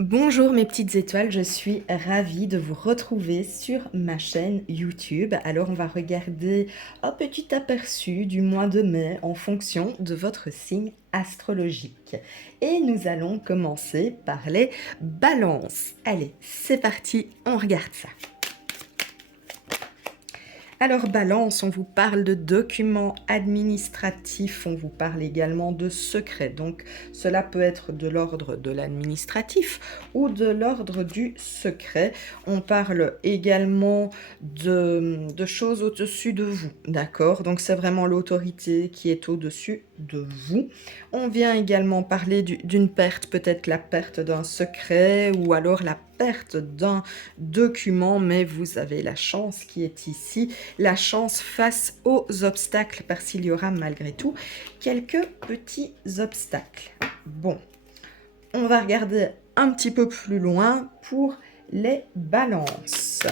Bonjour mes petites étoiles, je suis ravie de vous retrouver sur ma chaîne YouTube. Alors on va regarder un petit aperçu du mois de mai en fonction de votre signe astrologique. Et nous allons commencer par les balances. Allez, c'est parti, on regarde ça. Alors balance, on vous parle de documents administratifs, on vous parle également de secrets. Donc cela peut être de l'ordre de l'administratif ou de l'ordre du secret. On parle également de choses au-dessus de vous, d'accord? Donc c'est vraiment l'autorité qui est au-dessus de vous. On vient également parler d'une perte, peut-être la perte d'un secret ou alors la perte d'un document, mais vous avez la chance qui est ici, la chance face aux obstacles, parce qu'il y aura malgré tout quelques petits obstacles. Bon, on va regarder un petit peu plus loin pour les balances.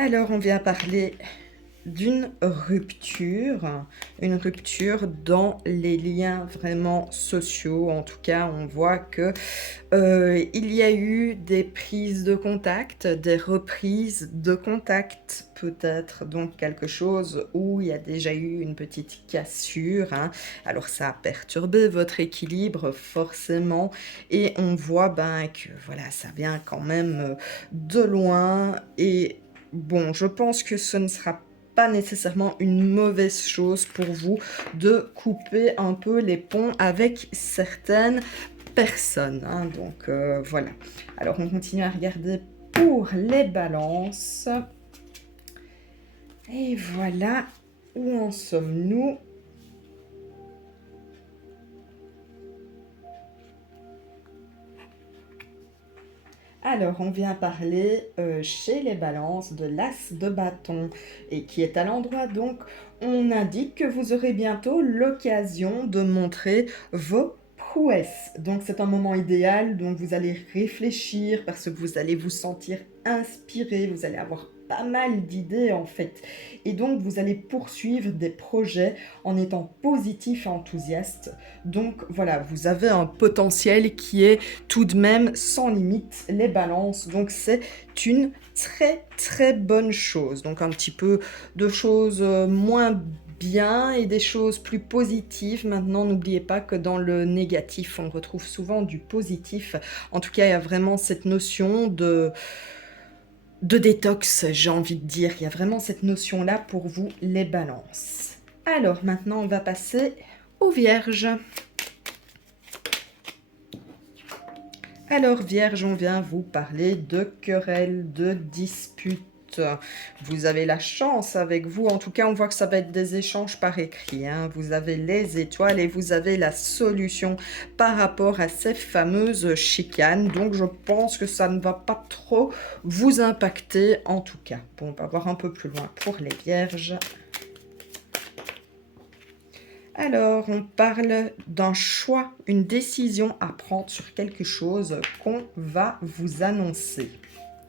Alors, on vient parler d'une rupture, une rupture dans les liens vraiment sociaux. En tout cas, on voit que il y a eu des prises de contact, des reprises de contact peut-être, donc quelque chose où il y a déjà eu une petite cassure, hein. Alors ça a perturbé votre équilibre forcément et on voit que voilà, ça vient quand même de loin et bon, je pense que ce ne sera pas nécessairement une mauvaise chose pour vous de couper un peu les ponts avec certaines personnes, hein. Donc voilà. Alors on continue à regarder pour les balances. Et voilà, où en sommes-nous? Alors, on vient parler chez les balances de l'as de bâton et qui est à l'endroit. Donc, on indique que vous aurez bientôt l'occasion de montrer vos prouesses. Donc, c'est un moment idéal. Donc, vous allez réfléchir parce que vous allez vous sentir inspiré. Vous allez avoir pas mal d'idées en fait. Et donc, vous allez poursuivre des projets en étant positif et enthousiaste. Donc, voilà, vous avez un potentiel qui est tout de même sans limite, les balances. Donc c'est une très très bonne chose. Donc un petit peu de choses moins bien et des choses plus positives. Maintenant, n'oubliez pas que dans le négatif, on retrouve souvent du positif. En tout cas, il y a vraiment cette notion de détox, j'ai envie de dire. Il y a vraiment cette notion-là pour vous, les balances. Alors maintenant, on va passer aux vierges. Alors Vierge, on vient vous parler de querelles, de disputes. Vous avez la chance avec vous, en tout cas on voit que ça va être des échanges par écrit, hein. Vous avez les étoiles et vous avez la solution par rapport à ces fameuses chicanes. Donc je pense que ça ne va pas trop vous impacter en tout cas. Bon, on va voir un peu plus loin pour les Vierges. Alors, on parle d'un choix, une décision à prendre sur quelque chose qu'on va vous annoncer.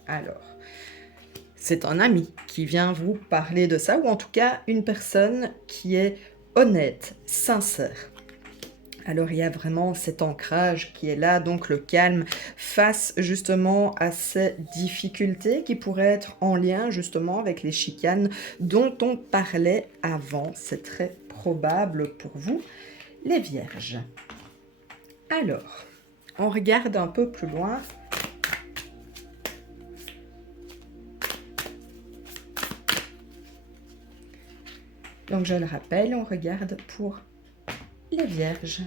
Alors, c'est un ami qui vient vous parler de ça, ou en tout cas une personne qui est honnête, sincère. Alors, il y a vraiment cet ancrage qui est là, donc le calme face justement à ces difficultés qui pourraient être en lien justement avec les chicanes dont on parlait avant. C'est très probable pour vous, les Vierges. Alors, on regarde un peu plus loin. Donc, je le rappelle, on regarde pour les Vierges.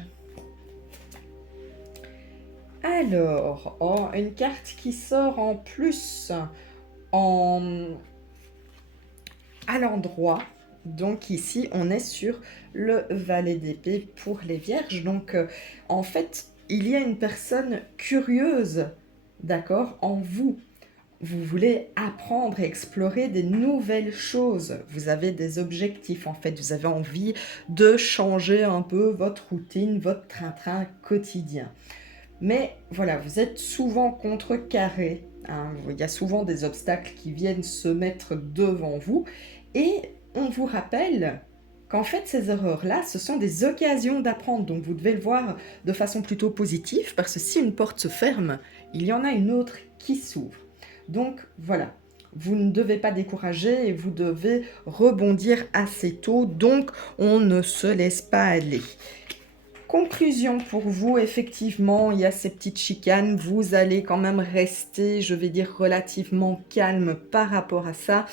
Alors, oh, une carte qui sort en plus à l'endroit. Donc ici, on est sur le valet d'épée pour les Vierges. Donc, en fait, il y a une personne curieuse, d'accord, en vous. Vous voulez apprendre et explorer des nouvelles choses. Vous avez des objectifs, en fait. Vous avez envie de changer un peu votre routine, votre train-train quotidien. Mais voilà, vous êtes souvent contrecarré, hein. Il y a souvent des obstacles qui viennent se mettre devant vous et on vous rappelle qu'en fait ces erreurs-là, ce sont des occasions d'apprendre. Donc vous devez le voir de façon plutôt positive parce que si une porte se ferme, il y en a une autre qui s'ouvre. Donc voilà, vous ne devez pas décourager et vous devez rebondir assez tôt. Donc on ne se laisse pas aller. Conclusion pour vous, effectivement, il y a ces petites chicanes, vous allez quand même rester, je vais dire, relativement calme par rapport à ça,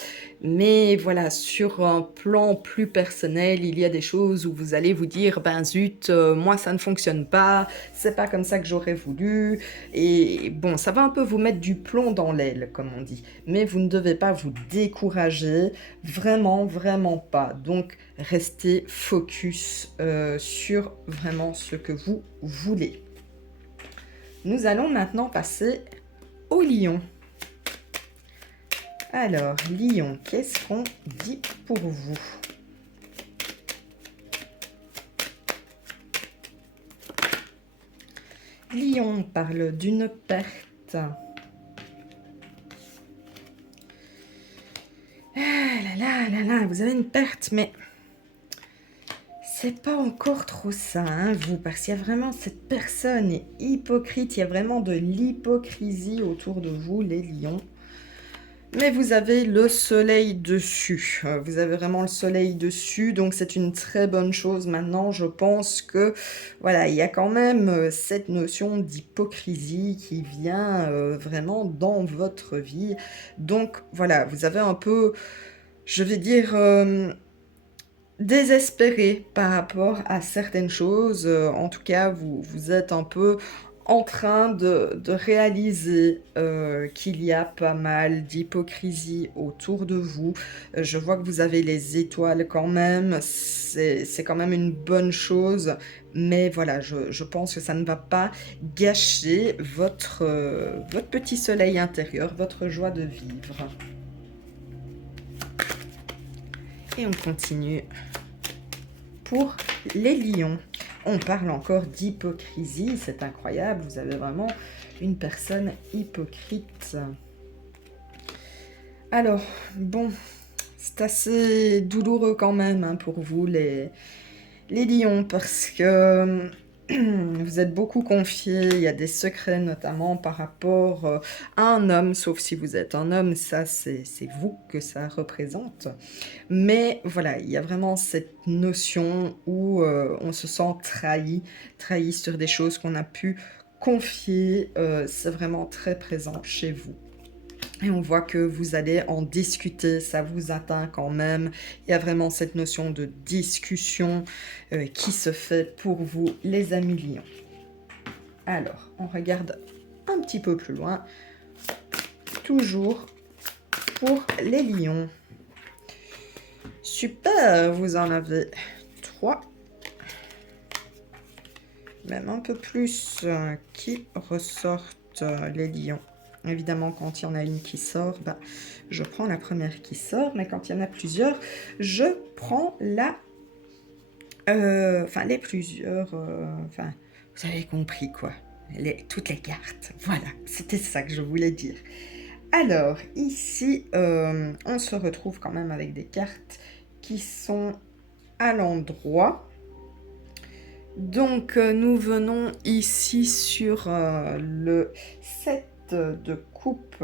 mais voilà, sur un plan plus personnel, il y a des choses où vous allez vous dire, ben zut, moi ça ne fonctionne pas, c'est pas comme ça que j'aurais voulu, et bon, ça va un peu vous mettre du plomb dans l'aile, comme on dit, mais vous ne devez pas vous décourager, vraiment, vraiment pas, donc restez focus sur vraiment ce que vous voulez. Nous allons maintenant passer au lion. Alors, lion, qu'est-ce qu'on dit pour vous? Lion parle d'une perte. Ah là là, vous avez une perte, mais c'est pas encore trop ça, hein, vous, parce qu'il y a vraiment cette personne est hypocrite, il y a vraiment de l'hypocrisie autour de vous, les lions. Mais vous avez le soleil dessus, vous avez vraiment le soleil dessus, donc c'est une très bonne chose. Maintenant, je pense que, voilà, il y a quand même cette notion d'hypocrisie qui vient vraiment dans votre vie. Donc, voilà, vous avez un peu, je vais dire, désespéré par rapport à certaines choses. En tout cas, vous êtes un peu en train de réaliser qu'il y a pas mal d'hypocrisie autour de vous. Je vois que vous avez les étoiles quand même, c'est quand même une bonne chose, mais voilà, je pense que ça ne va pas gâcher votre petit soleil intérieur, votre joie de vivre. Et on continue. Pour les lions, on parle encore d'hypocrisie, c'est incroyable, vous avez vraiment une personne hypocrite. Alors, bon, c'est assez douloureux quand même hein, pour vous les lions, parce que vous êtes beaucoup confiés, il y a des secrets notamment par rapport à un homme, sauf si vous êtes un homme, ça c'est vous que ça représente. Mais voilà, il y a vraiment cette notion où on se sent trahi sur des choses qu'on a pu confier, c'est vraiment très présent chez vous. Et on voit que vous allez en discuter, ça vous atteint quand même. Il y a vraiment cette notion de discussion qui se fait pour vous, les amis lions. Alors, on regarde un petit peu plus loin. Toujours pour les lions. Super, vous en avez 3. Même un peu plus qui ressortent les lions. Évidemment, quand il y en a une qui sort, bah, je prends la première qui sort. Mais quand il y en a plusieurs, je prends la... Enfin, les plusieurs... Enfin, vous avez compris, quoi. Toutes les cartes. Voilà, c'était ça que je voulais dire. Alors, ici, on se retrouve quand même avec des cartes qui sont à l'endroit. Donc, nous venons ici sur le 7 de coupe.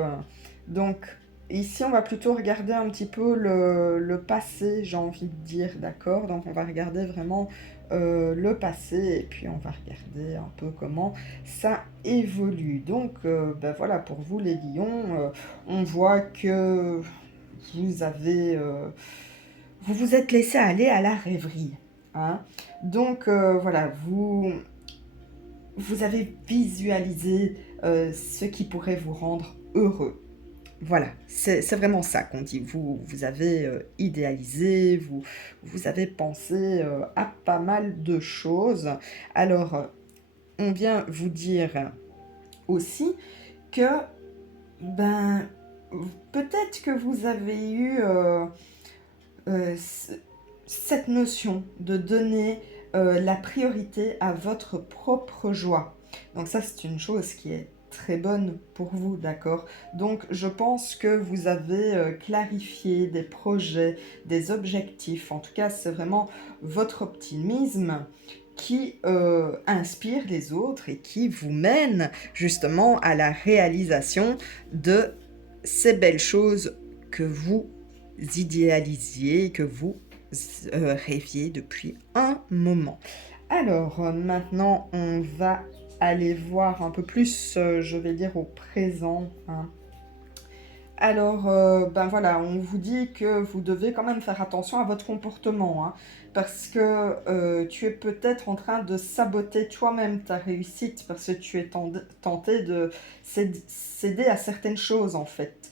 Donc, ici, on va plutôt regarder un petit peu le passé, j'ai envie de dire, d'accord? Donc, on va regarder vraiment le passé et puis on va regarder un peu comment ça évolue. Donc, ben voilà, pour vous les lions, on voit que vous avez... vous vous êtes laissé aller à la rêverie. Hein? Donc, voilà, vous avez visualisé ce qui pourrait vous rendre heureux. Voilà, c'est vraiment ça qu'on dit. Vous avez idéalisé, vous avez pensé à pas mal de choses. Alors, on vient vous dire aussi que, ben, peut-être que vous avez eu cette notion de donner la priorité à votre propre joie. Donc ça, c'est une chose qui est très bonne pour vous, d'accord? Donc je pense que vous avez clarifié des projets, des objectifs. En tout cas, c'est vraiment votre optimisme qui inspire les autres et qui vous mène justement à la réalisation de ces belles choses que vous idéalisiez, que vous rêviez depuis un moment. Alors, maintenant, on va aller voir un peu plus, je vais dire, au présent, hein. Alors, ben voilà, on vous dit que vous devez quand même faire attention à votre comportement, hein, parce que tu es peut-être en train de saboter toi-même ta réussite, parce que tu es tenté de céder à certaines choses, en fait.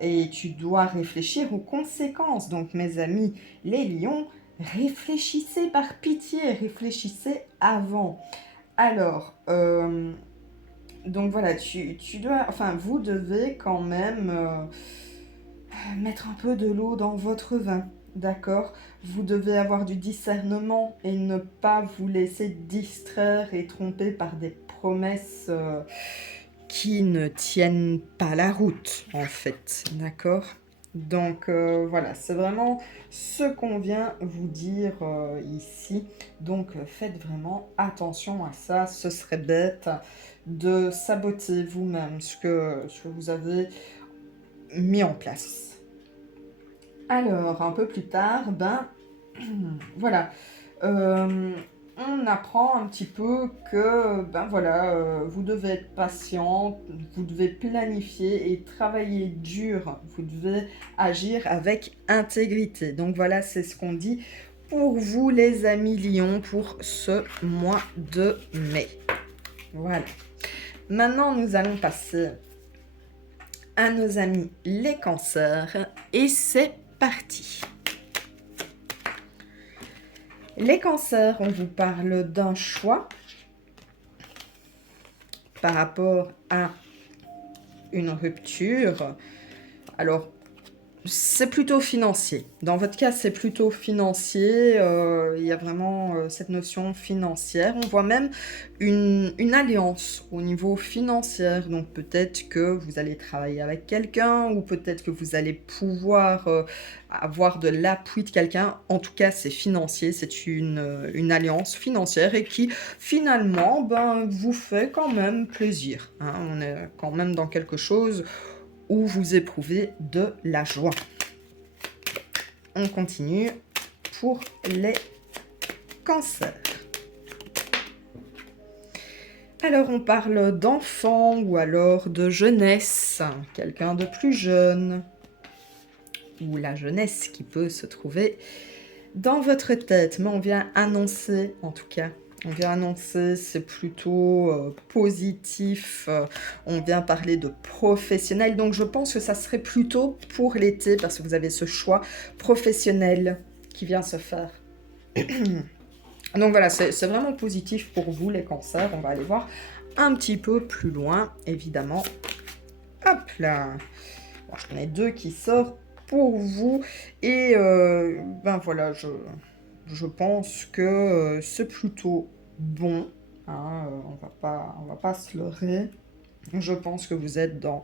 Et tu dois réfléchir aux conséquences. Donc, mes amis, les lions, réfléchissez par pitié, réfléchissez avant. Alors, donc voilà, tu dois, enfin, vous devez quand même mettre un peu de l'eau dans votre vin, d'accord? Vous devez avoir du discernement et ne pas vous laisser distraire et tromper par des promesses qui ne tiennent pas la route, en fait, d'accord? Donc voilà, c'est vraiment ce qu'on vient vous dire ici. Donc faites vraiment attention à ça. Ce serait bête de saboter vous-même ce que vous avez mis en place. Alors, un peu plus tard, ben voilà, euh, on apprend un petit peu que ben voilà, vous devez être patient, vous devez planifier et travailler dur, vous devez agir avec intégrité. Donc voilà, c'est ce qu'on dit pour vous les amis lions pour ce mois de mai. Voilà. Maintenant, nous allons passer à nos amis les cancers et c'est parti. Les cancers, on vous parle d'un choix par rapport à une rupture. Alors, c'est plutôt financier. Dans votre cas, c'est plutôt financier. Il y a vraiment cette notion financière. On voit même une alliance au niveau financier. Donc peut-être que vous allez travailler avec quelqu'un ou peut-être que vous allez pouvoir avoir de l'appui de quelqu'un. En tout cas, c'est financier. C'est une alliance financière et qui finalement ben, vous fait quand même plaisir, hein. On est quand même dans quelque chose où vous éprouvez de la joie. On continue pour les cancers. Alors on parle d'enfant ou alors de jeunesse, quelqu'un de plus jeune, ou la jeunesse qui peut se trouver dans votre tête, mais on vient annoncer en tout cas. On vient annoncer, c'est plutôt positif, on vient parler de professionnel, donc je pense que ça serait plutôt pour l'été, parce que vous avez ce choix professionnel qui vient se faire. Donc voilà, c'est vraiment positif pour vous les cancers, on va aller voir un petit peu plus loin, évidemment. Hop là, bon, j'en ai deux qui sortent pour vous, et ben voilà, je pense que c'est plutôt bon, hein, on va pas se leurrer. Je pense que vous êtes dans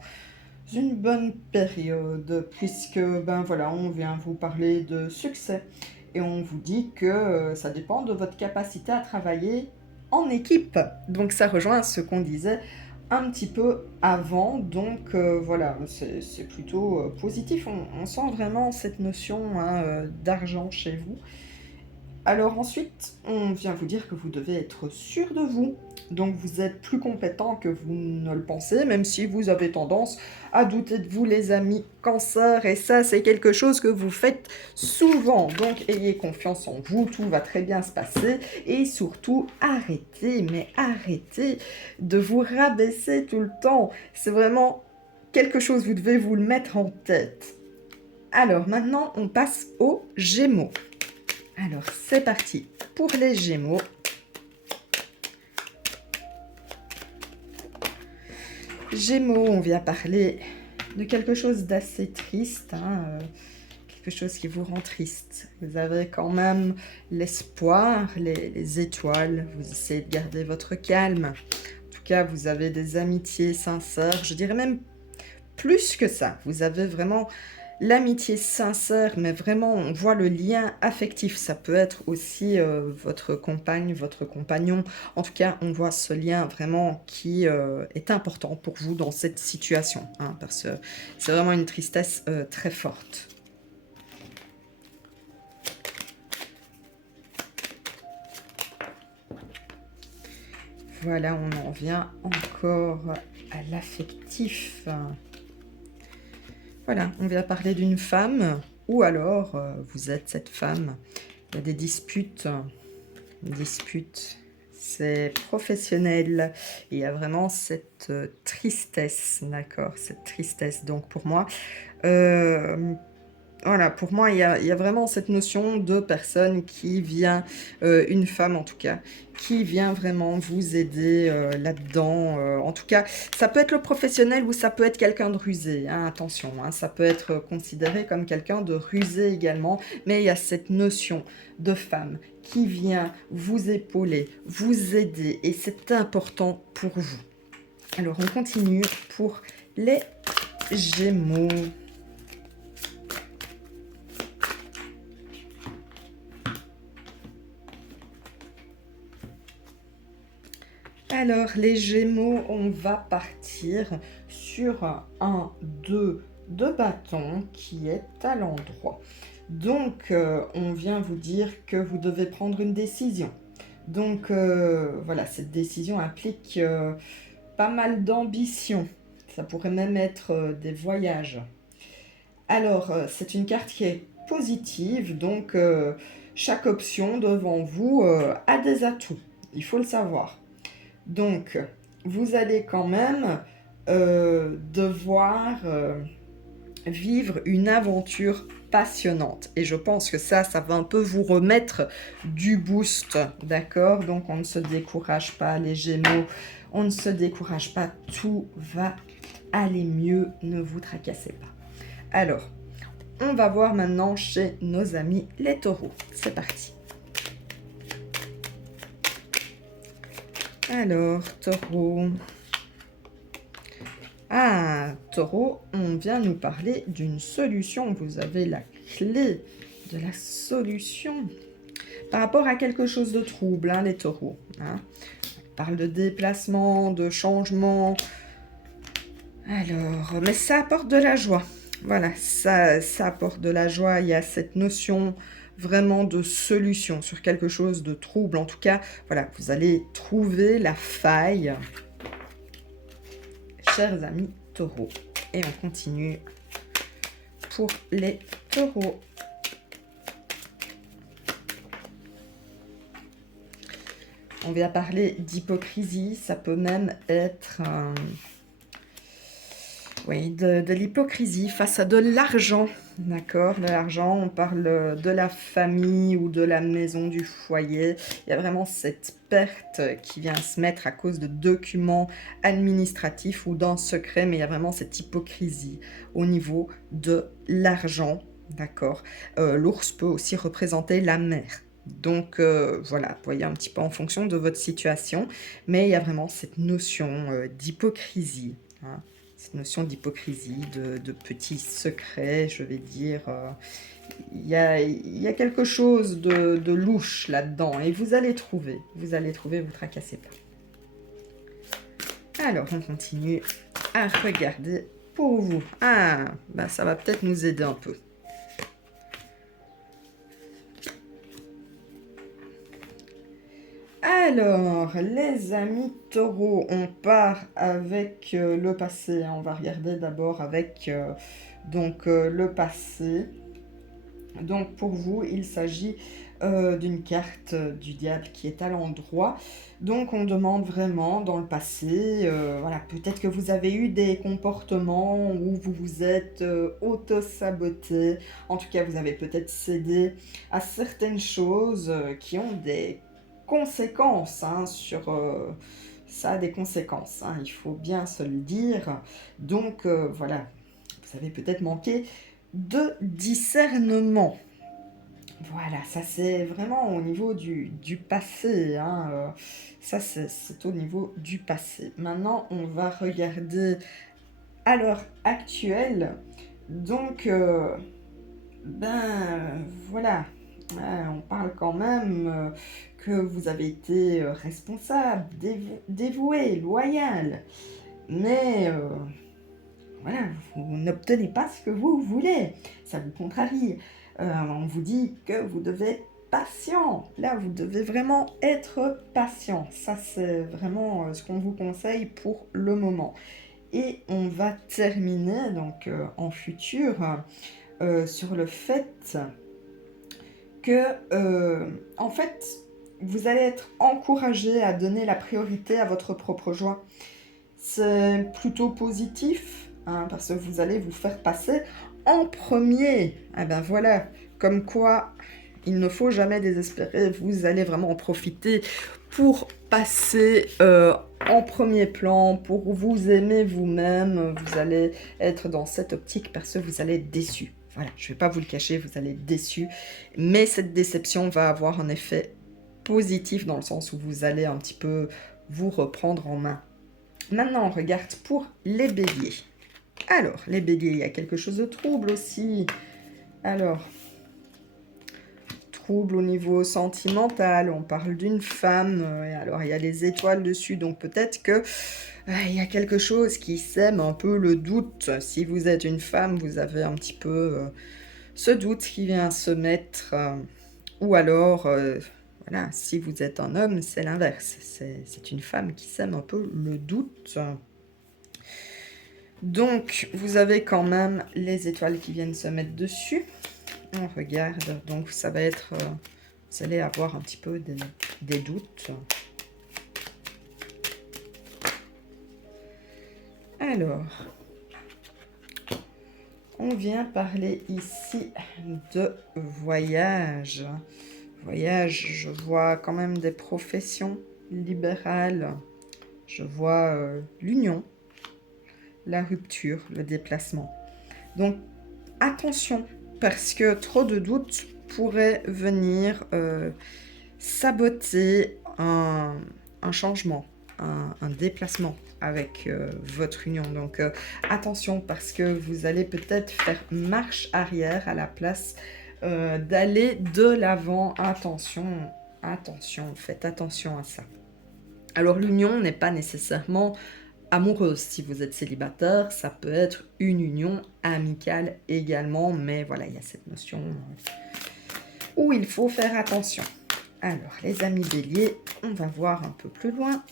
une bonne période, puisque ben voilà, on vient vous parler de succès et on vous dit que ça dépend de votre capacité à travailler en équipe. Donc ça rejoint ce qu'on disait un petit peu avant, donc voilà, c'est plutôt positif. On sent vraiment cette notion hein, d'argent chez vous. Alors ensuite, on vient vous dire que vous devez être sûr de vous. Donc vous êtes plus compétent que vous ne le pensez, même si vous avez tendance à douter de vous les amis cancer. Et ça, c'est quelque chose que vous faites souvent. Donc ayez confiance en vous, tout va très bien se passer. Et surtout, arrêtez, mais arrêtez de vous rabaisser tout le temps. C'est vraiment quelque chose, vous devez vous le mettre en tête. Alors maintenant, on passe aux Gémeaux. Alors, c'est parti pour les Gémeaux. Gémeaux, on vient parler de quelque chose d'assez triste, hein, quelque chose qui vous rend triste. Vous avez quand même l'espoir, les étoiles, vous essayez de garder votre calme. En tout cas, vous avez des amitiés sincères. Je dirais même plus que ça. Vous avez vraiment l'amitié sincère, mais vraiment, on voit le lien affectif. Ça peut être aussi votre compagne, votre compagnon. En tout cas, on voit ce lien vraiment qui est important pour vous dans cette situation, hein, parce que c'est vraiment une tristesse très forte. Voilà, on en vient encore à l'affectif. Voilà, on vient parler d'une femme, ou alors vous êtes cette femme. Il y a des disputes, c'est professionnel. Il y a vraiment cette tristesse, d'accord, cette tristesse. Donc pour moi, euh, voilà, pour moi, il y a vraiment cette notion de personne qui vient, une femme en tout cas, qui vient vraiment vous aider là-dedans. En tout cas, ça peut être le professionnel ou ça peut être quelqu'un de rusé, hein, attention, hein, ça peut être considéré comme quelqu'un de rusé également, mais il y a cette notion de femme qui vient vous épauler, vous aider, et c'est important pour vous. Alors, on continue pour les Gémeaux. Alors, les Gémeaux, on va partir sur un 2 de bâton qui est à l'endroit. Donc, on vient vous dire que vous devez prendre une décision. Donc, voilà, cette décision implique pas mal d'ambition. Ça pourrait même être des voyages. Alors, c'est une carte qui est positive, donc chaque option devant vous a des atouts. Il faut le savoir. Donc, vous allez quand même devoir vivre une aventure passionnante. Et je pense que ça va un peu vous remettre du boost, d'accord? Donc, on ne se décourage pas, les Gémeaux. On ne se décourage pas, tout va aller mieux, ne vous tracassez pas. Alors, on va voir maintenant chez nos amis les taureaux. C'est parti. Alors, taureau. Ah, taureau, on vient nous parler d'une solution. Vous avez la clé de la solution. Par rapport à quelque chose de trouble, hein, les taureaux. Hein. On parle de déplacement, de changement. Alors, mais ça apporte de la joie. Voilà, ça apporte de la joie. Il y a cette notion vraiment de solution sur quelque chose de trouble. En tout cas, voilà, vous allez trouver la faille, chers amis taureaux. Et on continue pour les taureaux. On vient parler d'hypocrisie. Ça peut même être oui, de l'hypocrisie face à de l'argent. D'accord, de l'argent, on parle de la famille ou de la maison, du foyer. Il y a vraiment cette perte qui vient se mettre à cause de documents administratifs ou d'un secret, mais il y a vraiment cette hypocrisie au niveau de l'argent. D'accord, l'ours peut aussi représenter la mer. Donc voilà, vous voyez un petit peu en fonction de votre situation, mais il y a vraiment cette notion d'hypocrisie. Hein. Cette notion d'hypocrisie, de petits secrets, je vais dire. Il y a quelque chose de louche là-dedans. Et vous allez trouver, vous tracassez pas. Alors, on continue à regarder pour vous. Ah, bah ça va peut-être nous aider un peu. Alors, les amis taureaux, on part avec le passé. On va regarder d'abord avec le passé. Donc, pour vous, il s'agit d'une carte du diable qui est à l'endroit. Donc, on demande vraiment dans le passé, voilà, peut-être que vous avez eu des comportements où vous vous êtes auto-saboté. En tout cas, vous avez peut-être cédé à certaines choses qui ont des conséquences hein, sur... ça a des conséquences, hein, il faut bien se le dire. Donc, voilà, vous avez peut-être manqué de discernement. Voilà, ça c'est vraiment au niveau du passé, hein, ça c'est au niveau du passé. Maintenant, on va regarder à l'heure actuelle. Donc, voilà, on parle quand même que vous avez été responsable, dévoué, loyal, mais voilà, vous n'obtenez pas ce que vous voulez, ça vous contrarie. On vous dit que vous devez être patient. Là, vous devez vraiment être patient. Ça, c'est vraiment ce qu'on vous conseille pour le moment. Et on va terminer donc en futur sur le fait que, en fait, vous allez être encouragé à donner la priorité à votre propre joie. C'est plutôt positif, hein, parce que vous allez vous faire passer en premier. Ah ben voilà, comme quoi il ne faut jamais désespérer, vous allez vraiment en profiter pour passer en premier plan, pour vous aimer vous-même. Vous allez être dans cette optique parce que vous allez être déçu. Voilà, je ne vais pas vous le cacher, vous allez être déçu. Mais cette déception va avoir un effet positif dans le sens où vous allez un petit peu vous reprendre en main. Maintenant, on regarde pour les béliers. Alors, les béliers, il y a quelque chose de trouble aussi. Alors, trouble au niveau sentimental, on parle d'une femme, et alors il y a les étoiles dessus, donc peut-être que il y a quelque chose qui sème un peu le doute. Si vous êtes une femme, vous avez un petit peu ce doute qui vient se mettre, ou alors, voilà, si vous êtes un homme, c'est l'inverse. C'est une femme qui sème un peu le doute. Donc, vous avez quand même les étoiles qui viennent se mettre dessus. On regarde, donc ça va être... vous allez avoir un petit peu des doutes. Alors, on vient parler ici de voyage. Voyage, je vois quand même des professions libérales. Je vois l'union, la rupture, le déplacement. Donc, attention, parce que trop de doutes pourraient venir saboter un changement, un déplacement avec votre union. Donc, attention, parce que vous allez peut-être faire marche arrière à la place d'aller de l'avant. Attention, attention, faites attention à ça. Alors, l'union n'est pas nécessairement amoureuse. Si vous êtes célibataire, ça peut être une union amicale également, mais voilà, il y a cette notion où il faut faire attention. Alors, les amis béliers, on va voir un peu plus loin.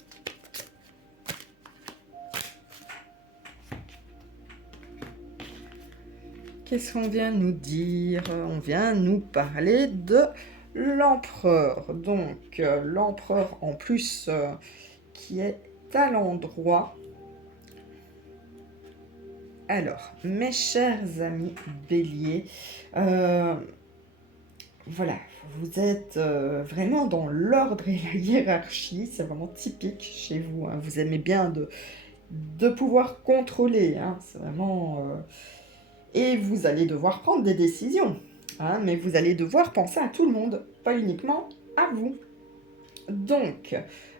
Qu'est-ce qu'on vient nous dire? On vient nous parler de l'empereur. Donc, l'empereur en plus qui est à l'endroit. Alors, mes chers amis béliers, voilà, vous êtes vraiment dans l'ordre et la hiérarchie, c'est vraiment typique chez vous, hein. Vous aimez bien de pouvoir contrôler, hein. C'est vraiment... Et vous allez devoir prendre des décisions, hein, mais vous allez devoir penser à tout le monde, pas uniquement à vous. Donc,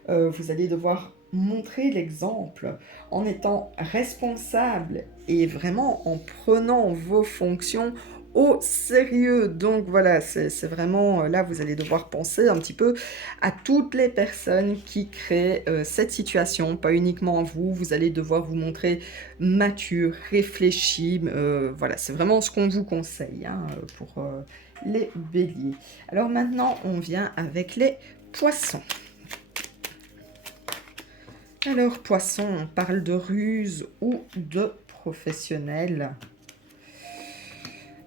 vous allez devoir montrer l'exemple en étant responsable et vraiment en prenant vos fonctions au sérieux. Donc voilà, c'est vraiment, là vous allez devoir penser un petit peu à toutes les personnes qui créent cette situation, pas uniquement à vous. Vous allez devoir vous montrer mature, réfléchi. Voilà, c'est vraiment ce qu'on vous conseille, hein, pour les béliers. Alors maintenant, on vient avec les poissons. Alors, poisson, on parle de ruse ou de professionnel.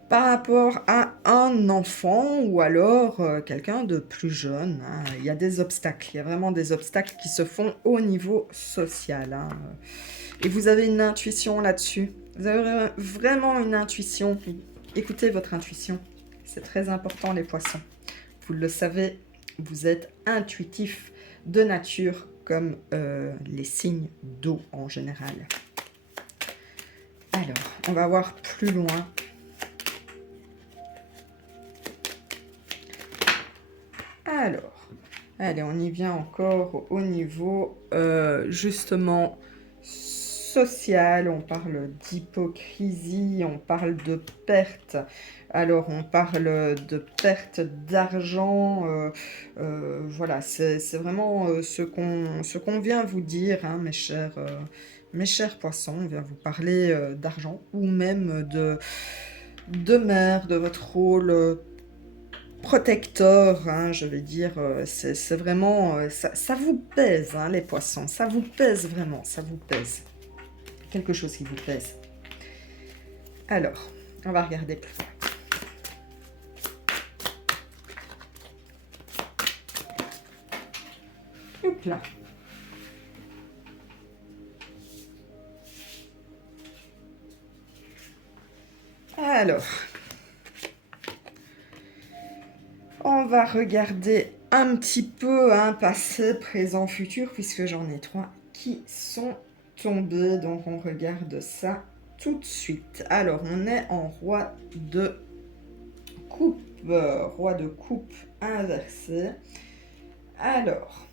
Par rapport à un enfant ou alors quelqu'un de plus jeune, hein, il y a des obstacles. Il y a vraiment des obstacles qui se font au niveau social, hein. Et vous avez une intuition là-dessus. Vous avez vraiment une intuition. Écoutez votre intuition. C'est très important, les poissons. Vous le savez, vous êtes intuitif de nature comme les signes d'eau en général. Alors, on va voir plus loin. Allez, on y vient encore au niveau justement social. On parle d'hypocrisie, on parle de perte. Alors, on parle de perte d'argent. Voilà, c'est vraiment ce qu'on vient vous dire, hein, mes chers poissons. On vient vous parler d'argent ou même de mère, de votre rôle protecteur, hein, je vais dire, c'est vraiment, ça vous pèse, hein, les poissons, ça vous pèse vraiment, ça vous pèse. Quelque chose qui vous pèse. Alors, on va regarder plus loin. Hop là. Alors, on va regarder un petit peu, hein, passé, présent, futur, puisque j'en ai 3 qui sont tombés. Donc, on regarde ça tout de suite. Alors, on est en roi de coupe. Roi de coupe inversé. Alors,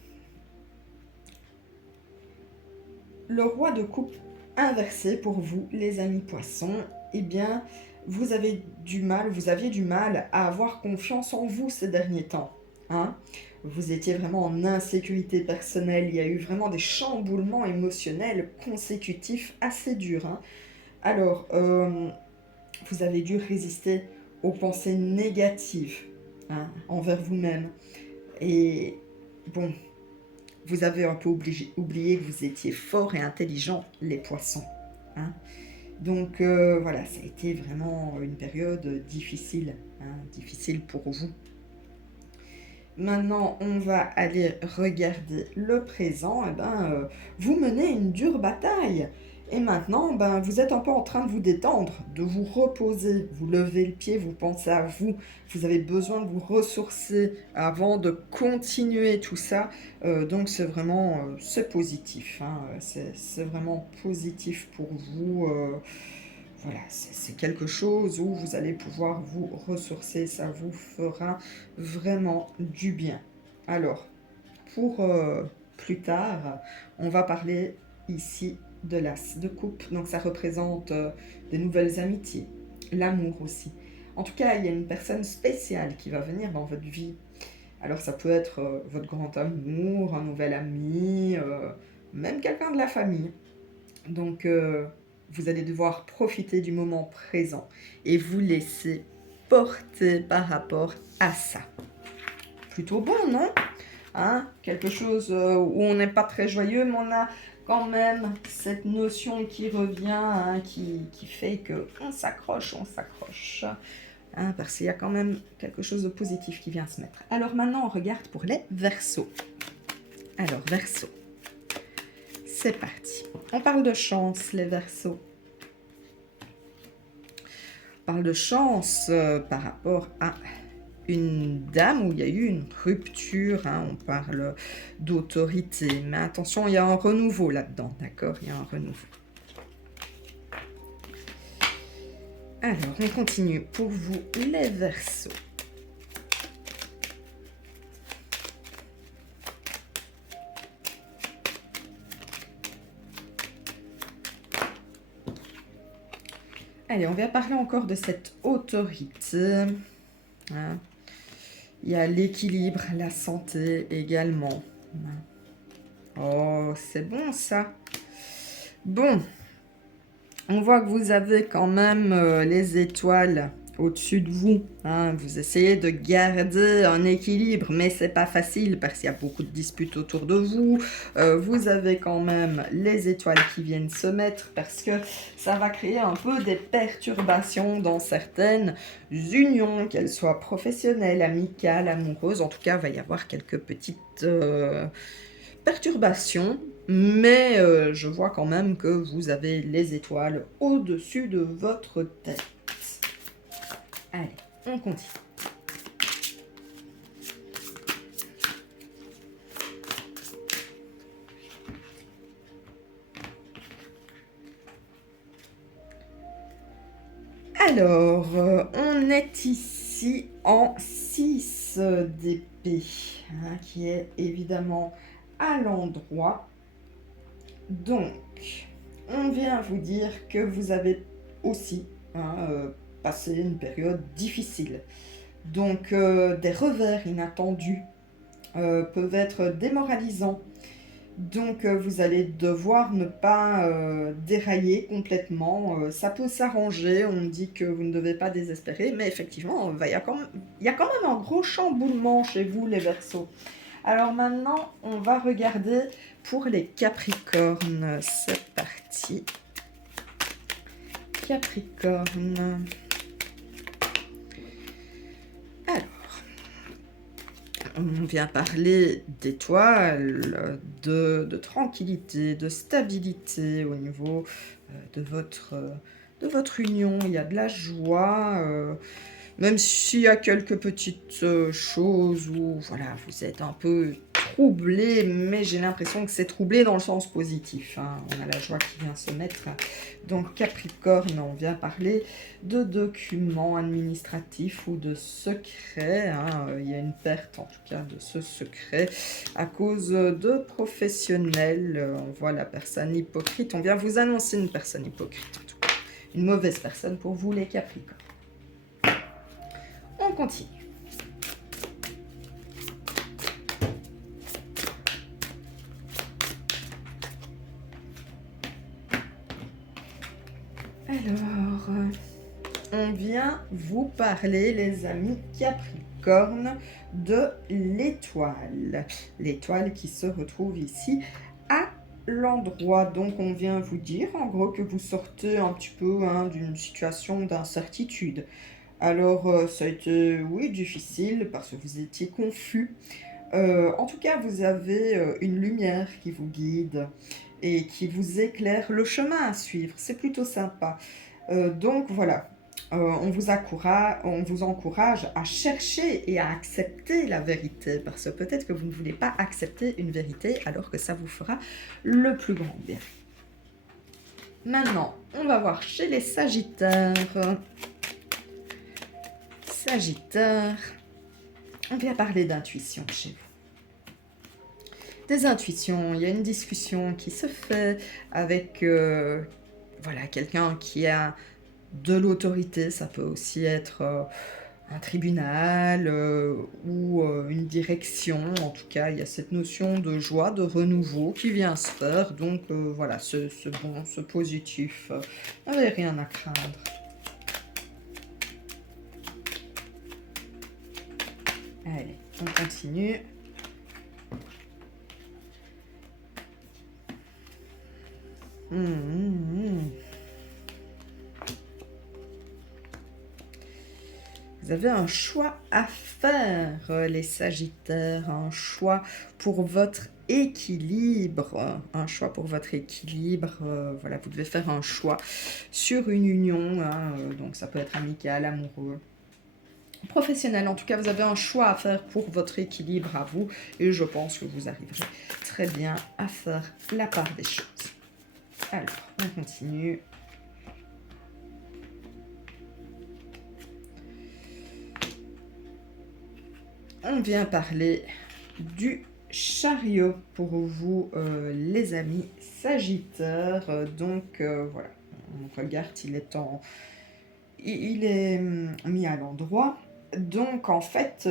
le roi de coupe inversé pour vous, les amis poissons, eh bien, vous aviez du mal à avoir confiance en vous ces derniers temps. Hein, vous étiez vraiment en insécurité personnelle, il y a eu vraiment des chamboulements émotionnels consécutifs assez durs. Hein. Alors, vous avez dû résister aux pensées négatives, hein, envers vous-même. Et bon, vous avez un peu oublié que vous étiez fort et intelligent, les poissons. Hein. Donc voilà, ça a été vraiment une période difficile, hein, difficile pour vous. Maintenant, on va aller regarder le présent. Eh ben, vous menez une dure bataille. Et maintenant, ben, vous êtes un peu en train de vous détendre, de vous reposer. Vous levez le pied, vous pensez à vous. Vous avez besoin de vous ressourcer avant de continuer tout ça. Donc, c'est vraiment c'est positif. Hein, c'est vraiment positif pour vous. Voilà, c'est quelque chose où vous allez pouvoir vous ressourcer, ça vous fera vraiment du bien. Alors, pour plus tard, on va parler ici de l'as de coupe. Donc ça représente des nouvelles amitiés, l'amour aussi. En tout cas, il y a une personne spéciale qui va venir dans votre vie. Alors ça peut être votre grand amour, un nouvel ami, même quelqu'un de la famille. Donc, vous allez devoir profiter du moment présent et vous laisser porter par rapport à ça. Plutôt bon, non? Hein? Quelque chose où on n'est pas très joyeux, mais on a quand même cette notion qui revient, hein, qui fait qu'on s'accroche, hein, parce qu'il y a quand même quelque chose de positif qui vient se mettre. Alors maintenant, on regarde pour les Verseaux. Alors, Verseaux. C'est parti. On parle de chance, les Verseaux. On parle de chance par rapport à une dame où il y a eu une rupture. Hein, on parle d'autorité. Mais attention, il y a un renouveau là-dedans. D'accord? Il y a un renouveau. Alors, on continue pour vous, les Verseaux. Allez, on va parler encore de cette autorité. Hein. Il y a l'équilibre, la santé également. Oh, c'est bon ça. Bon, on voit que vous avez quand même les étoiles au-dessus de vous. Hein. Vous essayez de garder un équilibre, mais c'est pas facile parce qu'il y a beaucoup de disputes autour de vous. Vous avez quand même les étoiles qui viennent se mettre parce que ça va créer un peu des perturbations dans certaines unions, qu'elles soient professionnelles, amicales, amoureuses. En tout cas, il va y avoir quelques petites perturbations. Mais je vois quand même que vous avez les étoiles au-dessus de votre tête. Allez, on continue. Alors, on est ici en 6. l'as d'épée, hein, qui est évidemment à l'endroit. Donc, on vient vous dire que vous avez aussi passé une période difficile. Donc, des revers inattendus peuvent être démoralisants. Donc, vous allez devoir ne pas dérailler complètement. Ça peut s'arranger, on dit que vous ne devez pas désespérer, mais effectivement, il y a quand même un gros chamboulement chez vous, les Verseaux. Alors maintenant, on va regarder pour les Capricornes. C'est parti. Capricorne. Alors, on vient parler d'étoiles, de tranquillité, de stabilité au niveau de votre union. Il y a de la joie, même s'il y a quelques petites choses où voilà, vous êtes un peu troublé, mais j'ai l'impression que c'est troublé dans le sens positif, hein. On a la joie qui vient se mettre. Donc Capricorne, on vient parler de documents administratifs ou de secrets, hein. Il y a une perte en tout cas de ce secret à cause de professionnels. On voit la personne hypocrite, on vient vous annoncer une personne hypocrite en tout cas. Une mauvaise personne pour vous les Capricornes. On continue. Alors, on vient vous parler, les amis Capricorne, de l'étoile. L'étoile qui se retrouve ici à l'endroit. Donc, on vient vous dire, en gros, que vous sortez un petit peu d'une situation d'incertitude. Alors, ça a été, oui, difficile parce que vous étiez confus. En tout cas, vous avez une lumière qui vous guide et qui vous éclaire le chemin à suivre. C'est plutôt sympa. Donc voilà, on vous encourage à chercher et à accepter la vérité parce que peut-être que vous ne voulez pas accepter une vérité alors que ça vous fera le plus grand bien. Maintenant, on va voir chez les Sagittaires. Sagittaire, on vient parler d'intuition chez vous. Des intuitions, il y a une discussion qui se fait avec voilà, quelqu'un qui a de l'autorité. Ça peut aussi être un tribunal ou une direction. En tout cas, il y a cette notion de joie, de renouveau qui vient se faire. Donc voilà, ce bon, ce positif. Vous n'avez rien à craindre. Allez, on continue. Vous avez un choix à faire, les Sagittaires, un choix pour votre équilibre, un choix pour votre équilibre. Voilà, vous devez faire un choix sur une union, hein, donc ça peut être amical, amoureux, professionnel. En tout cas, vous avez un choix à faire pour votre équilibre à vous, et je pense que vous arriverez très bien à faire la part des choses. Alors, on continue. On vient parler du chariot pour vous, les amis Sagittaires. Donc, voilà, on regarde, il est mis à l'endroit. Donc, en fait,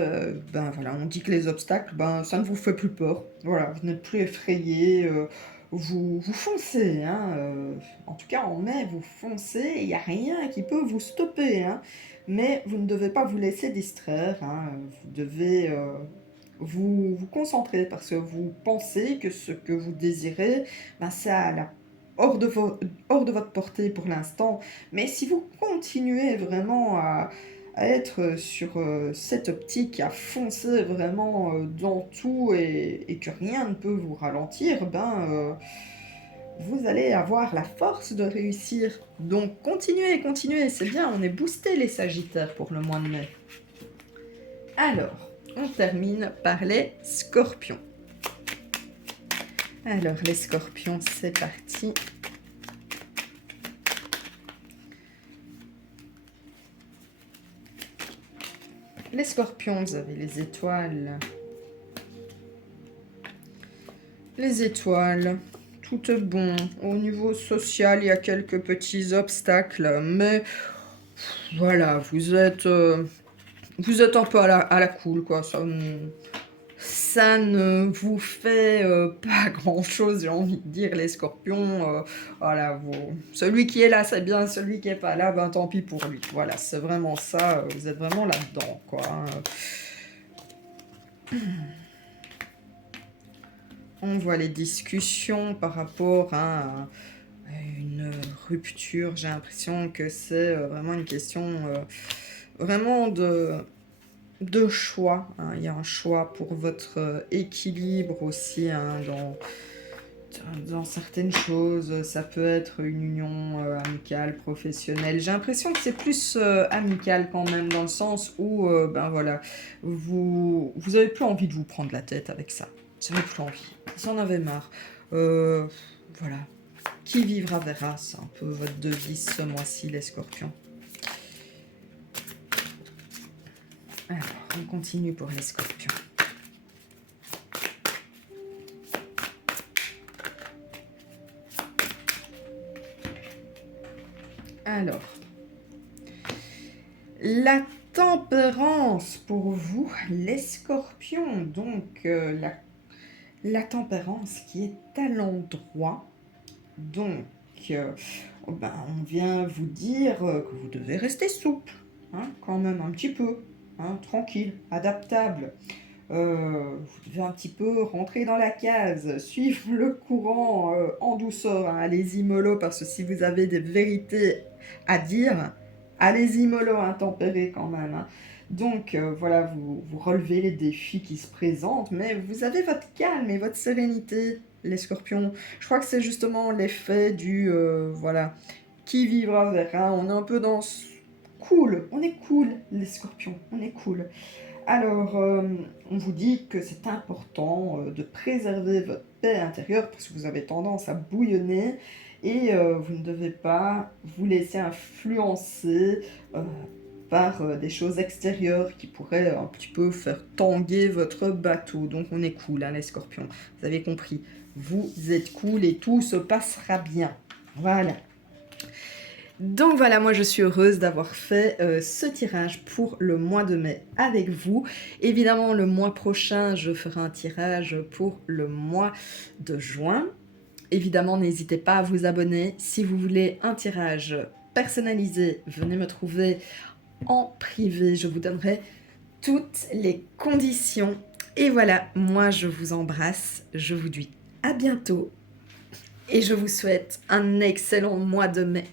ben voilà, on dit que les obstacles, ben ça ne vous fait plus peur. Voilà, vous n'êtes plus effrayé. Vous foncez, hein, en tout cas en mai, vous foncez, il n'y a rien qui peut vous stopper, hein, mais vous ne devez pas vous laisser distraire, hein, vous devez vous concentrer parce que vous pensez que ce que vous désirez, ben, hors de votre portée pour l'instant, mais si vous continuez vraiment à être sur cette optique, à foncer vraiment dans tout et que rien ne peut vous ralentir, ben vous allez avoir la force de réussir. Donc continuez, continuez, c'est bien, on est boosté les Sagittaires pour le mois de mai. Alors, on termine par les Scorpions. Alors les Scorpions, c'est parti. Les scorpions, vous avez les étoiles. Les étoiles, tout est bon. Au niveau social, il y a quelques petits obstacles, mais voilà, vous êtes un peu à la cool, quoi. Ça ne vous fait pas grand-chose, j'ai envie de dire, les scorpions. Voilà, celui qui est là, c'est bien. Celui qui est pas là, ben tant pis pour lui. Voilà, c'est vraiment ça. Vous êtes vraiment là-dedans, quoi. Hein. On voit les discussions par rapport à une rupture. J'ai l'impression que c'est vraiment une question vraiment de choix. Hein. Il y a un choix pour votre équilibre aussi hein, dans certaines choses. Ça peut être une union amicale, professionnelle. J'ai l'impression que c'est plus amical quand même, dans le sens où, ben voilà, vous avez plus envie de vous prendre la tête avec ça. Vous avez plus envie. Vous en avez marre. Voilà. Qui vivra verra, c'est un peu votre devise ce mois-ci, les scorpions. Alors, on continue pour les scorpions. Alors, la tempérance pour vous, les scorpions. Donc, la tempérance qui est à l'endroit. Donc, ben, on vient vous dire que vous devez rester souple, hein, quand même un petit peu, hein, tranquille, adaptable. Vous devez un petit peu rentrer dans la case, suivre le courant en douceur. Hein, allez-y mollo, parce que si vous avez des vérités à dire, allez-y mollo, intempéré quand même. Hein. Donc voilà, vous relevez les défis qui se présentent, mais vous avez votre calme et votre sérénité, les scorpions. Je crois que c'est justement l'effet du, voilà, qui vivra verra. On est un peu dans cool, on est cool, les scorpions, on est cool. Alors, on vous dit que c'est important de préserver votre paix intérieure parce que vous avez tendance à bouillonner et vous ne devez pas vous laisser influencer par des choses extérieures qui pourraient un petit peu faire tanguer votre bateau. Donc on est cool, hein, les scorpions. Vous avez compris. Vous êtes cool et tout se passera bien. Voilà. Donc voilà, moi je suis heureuse d'avoir fait ce tirage pour le mois de mai avec vous. Évidemment, le mois prochain, je ferai un tirage pour le mois de juin. Évidemment, n'hésitez pas à vous abonner. Si vous voulez un tirage personnalisé, venez me trouver en privé. Je vous donnerai toutes les conditions. Et voilà, moi je vous embrasse. Je vous dis à bientôt. Et je vous souhaite un excellent mois de mai.